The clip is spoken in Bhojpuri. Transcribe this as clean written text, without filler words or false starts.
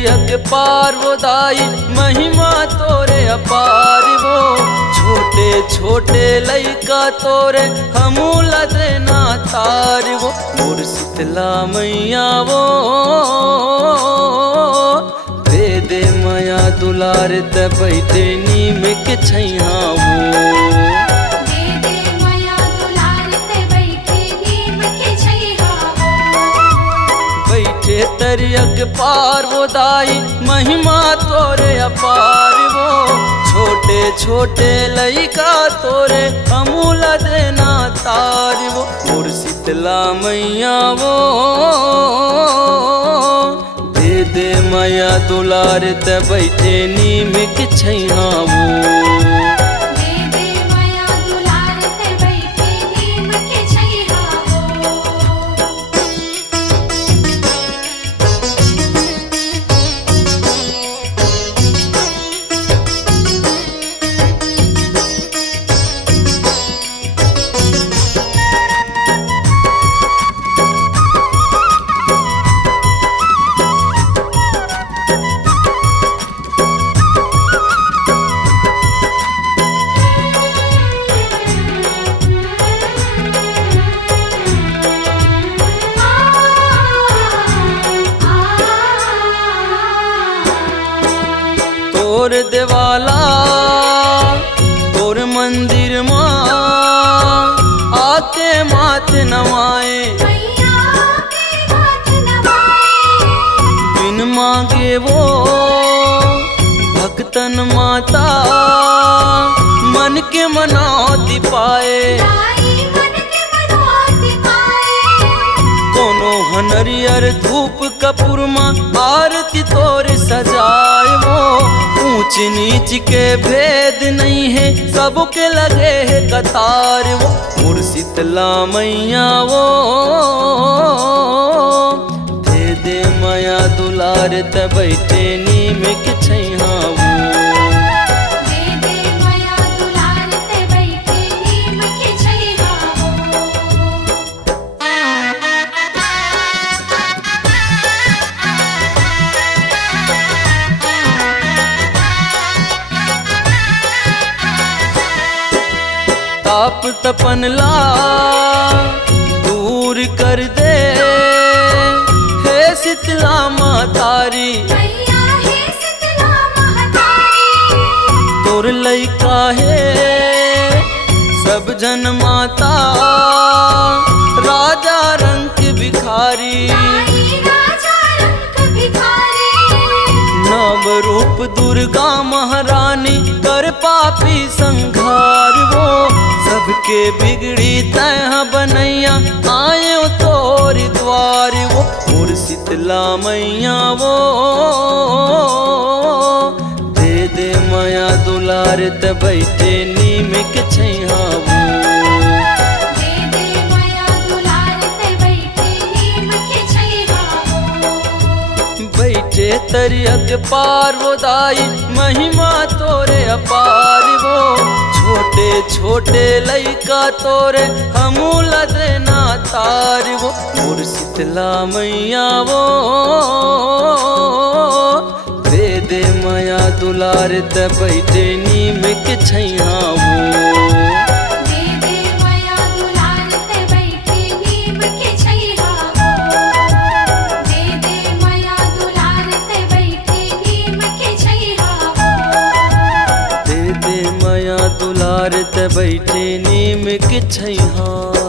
तरियक पार वो दाई महिमा तोरे अपार वो छोटे छोटे लइका तोरे हमूल देना तार वो मोर शीतला मैया वो दे दे माया दुलार त बैठे नीम के छैया वो तरियक पार वो दाई महिमा तोरे अपार वो छोटे छोटे लइका तोरे हमूल देना तार वो मोर शीतला मैया वो दे दे माया दुलार त बैठे नीम के छैया वो तोर देवाला तोर मंदिर माँ आके मात नवाए बिन मांगे वो भक्तन माता मन के मनौती पाए कोनो हनरियर धूप कपूर माँ आरती तोर सजाए वो ऊंच नीच के भेद नहीं है सबके लगे है कतार वो मोर शीतला मैया वो दे दे माया दुलार त बैठे नीम के छैया वो ताप तपन ला दूर कर दे हे शीतला महतारी तोर लइका है सब जन माता राजा रंग भिखारी नव रूप दुर्गा महारानी कर पापी संघार वो सबके बिगड़ी तह बनैया आए तोर द्वार वो मोर शीतला मैया वो दे दे माया दुलार त बैठे नीम के छैया वो बैठे तरियक पार वो दाई महिमा तोरे अपार वो छोटे छोटे लइका तोरे हमूल देना तार वो मोर शीतला मैया वो दे दे माया दुलार त बैठे नीम के छैया वो दुलार त बैठे नीम के छैया।